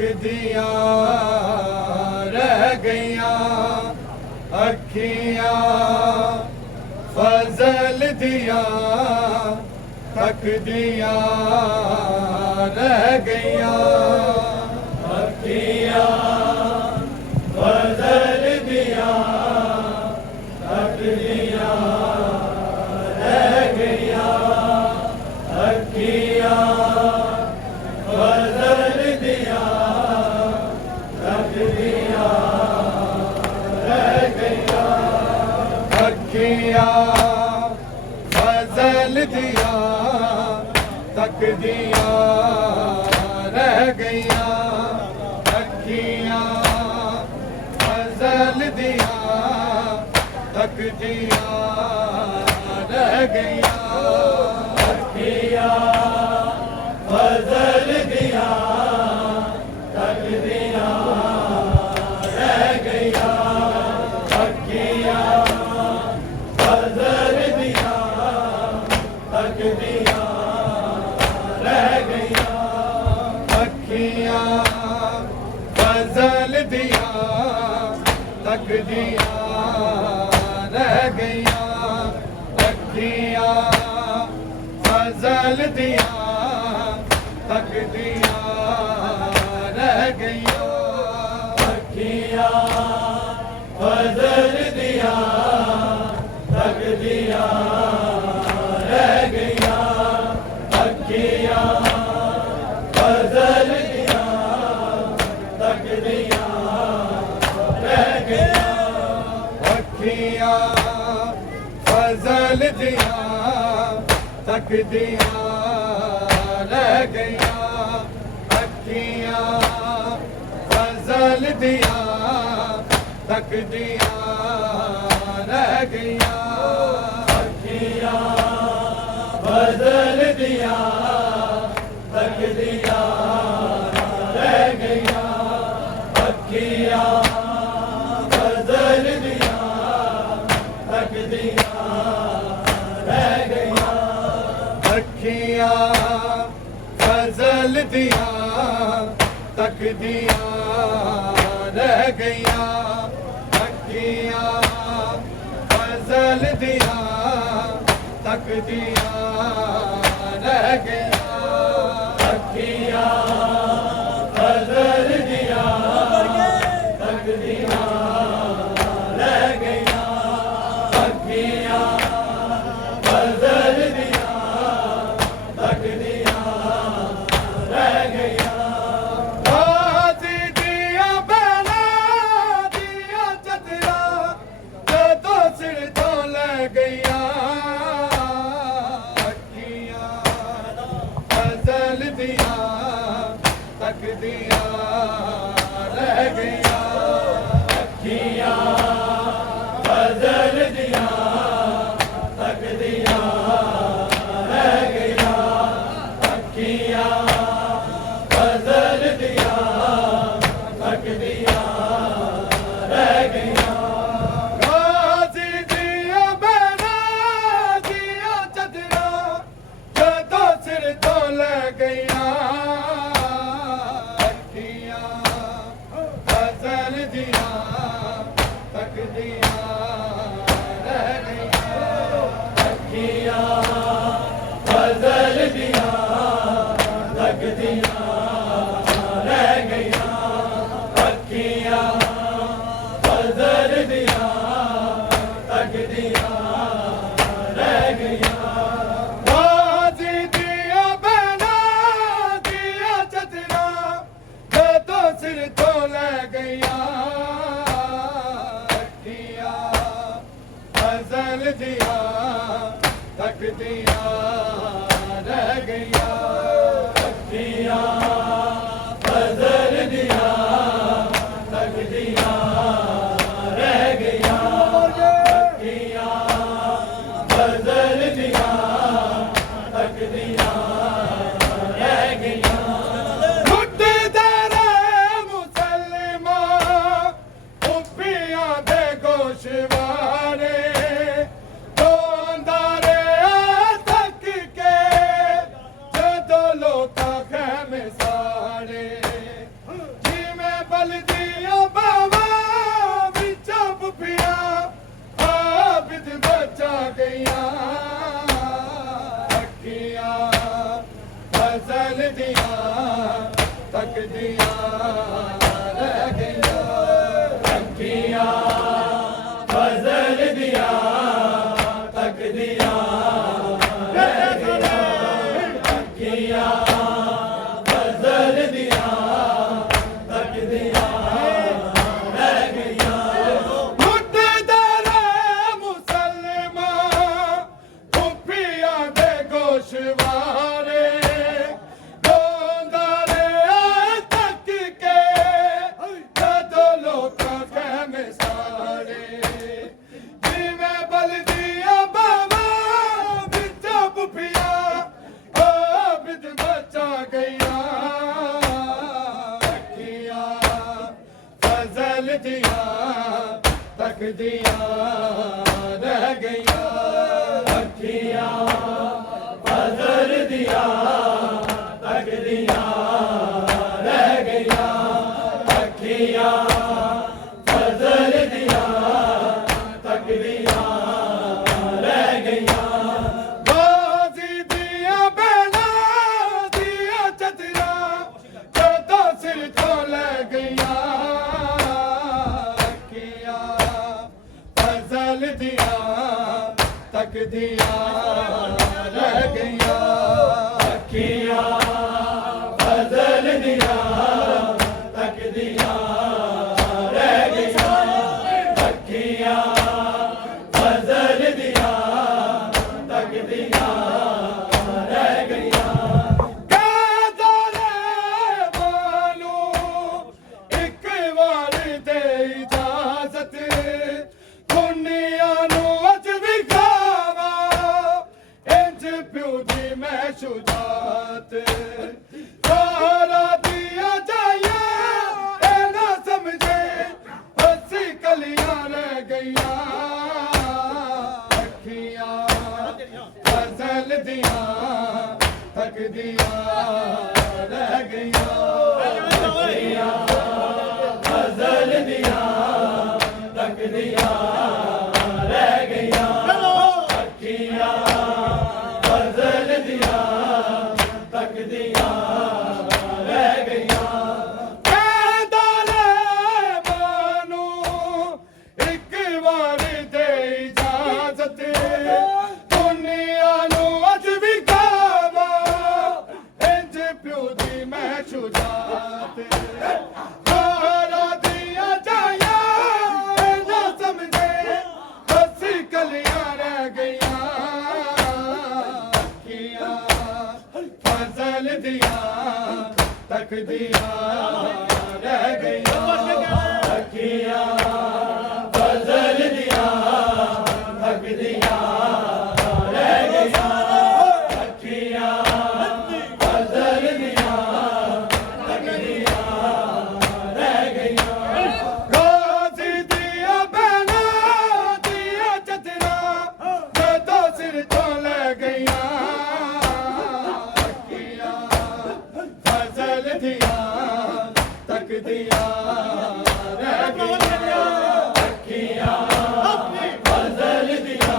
दिया रह गया अखियां फजल दिया तक दिया रह गया अखियां फजल दिया तक दिया रह गया अखियां फजल दिया तक दिया रह गया अखियां फजल दिया तक दिया रह गया अखियां फजल दिया तक दिया रह गया अखियां फजल दिया तक दिया रह गया अखियां फजल दिया तक दिया रह गया अखियां फजल दिया तक दिया रह गया अखियां फजल दिया तक दिया रह गया अखियां फजल दिया तक दिया रह गया अखियां फजल दिया तक दिया रह गया अखियां फजल दिया तक दिया रह गया अखियां फजल दिया तक दिया रह गया अखियां फजल दिया तक दिया रह गया अखियां फजल दिया तक दिया रह गया अखियां फजल दिया तक दिया रह गया अखियां फजल दिया तक दिया रह गया अखियां फजल दिया तक दिया रह गया अखियां फजल दिया तक दिया रह गया गाजी दिया बना दिया चतरा तो सिर तो ले गया अखियां फजल दिया तक दिया रह गया अखियां फजल दिया तक दिया रह गया अखियां फजल दिया तक दिया रह गया गाजी दिया बना दिया चतरा तो सिर तो ले गया अखियां फजल दिया तक दिया रह गया अखियां फजल दिया तक दिया रह गया अखियां फजल दिया तक दिया रह गया गाजी दिया बना दिया चतरा तो सिर तो ले गया अखियां फजल दिया तक दिया रह गया अखियां फजल दिया तक दिया रह गया अखियां फजल दिया तक दिया रह गया लुटदे रहे मुसलमान उपियां दे गोशवारे तक के जदों लोकां खैमे सा गईया अखियां फजल दिया तकदिया रह गईया अखियां फजल दिया तकदिया रह गईया अखियां फजल दिया तकदिया रह गईया मुट्ठदारे मुसलमान कुफियां दे गोशवारे गोंदारे तक के जदों लोकां कहमे सारे जिवें बलदियां बावा बिचा पुफिया ओ बिद बचा गईया अखियां फजल दिया तकदिया रह गईया अखियां फजल दिया तकदिया रह गईया अखियां फजल दिया तकदिया रह गईया गाजी दिया बेला दिया चतरा जदों सिर तो ले गईया अखियां फजल दिया तकदिया रह गईया अखियां फजल दिया तकदिया रह गईया अखियां फजल दिया तकदिया रह गईया कादरे मानू एक वार दे इजाजत दुनिया नू अज विखावा इंज प्यो दी मैं शुजात सारा दिया जाया ए ना समझे हसी कलियां रह गईया अखियां फजल दिया तकदिया रह गईया अखियां फजल दिया तकदिया रह गईया अखियां फजल दिया तकदिया रह गईया कैदाले मानू एक वार दे इजाजत दुनिया नू अज विखावा इंज प्यो दी मैं शुजात सारा दिया जाया ए ना समझे हसी कलियां रह गईया अखियां फजल दिया तकदिया रह गईया अखियां फजल दिया तकदिया रह गईया अखियां फजल दिया तकदिया रह गईया गाजी दिया बेला दिया चतरा जदों सिर तो ले गईया अखियां फजल दिया तकदिया रह गईया अखियां फजल दिया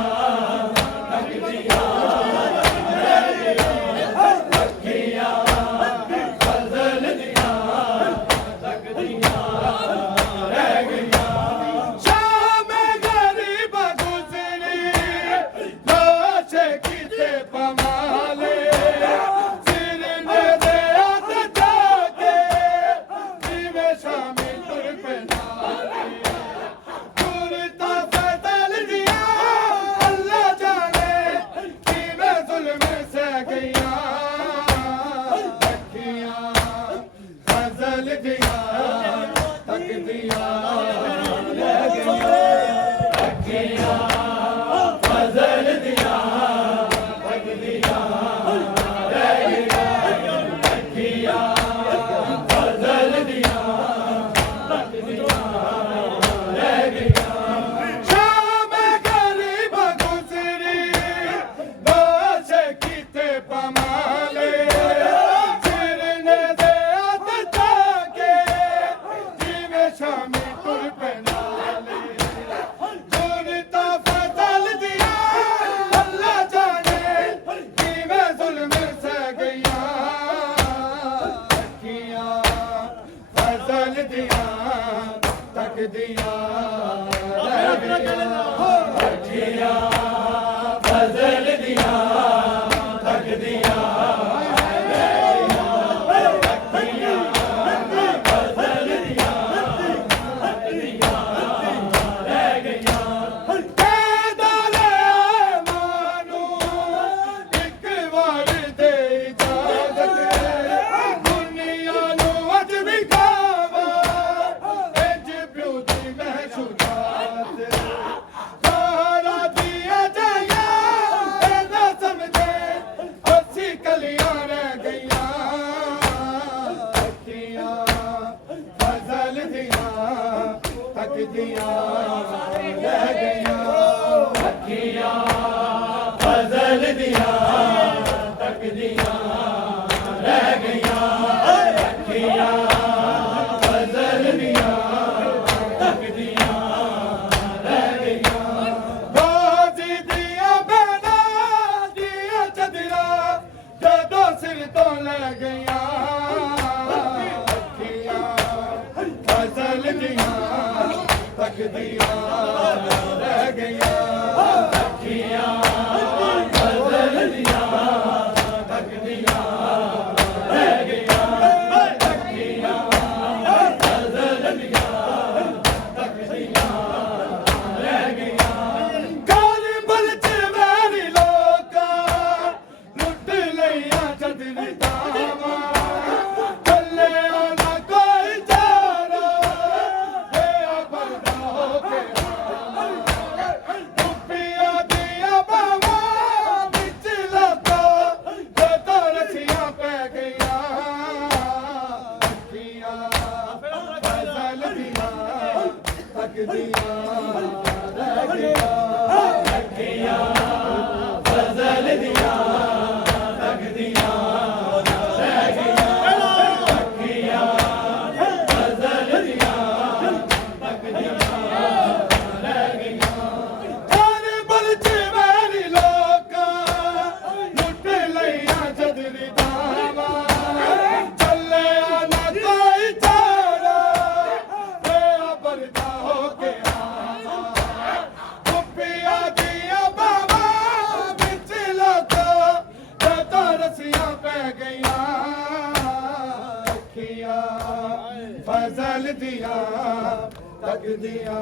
ਰਹਿ ਗਈਆਂ ਅੱਖੀਆਂ ਫਜ਼ਲ ਦੀਆਂ ਤੱਕਦੀਆਂ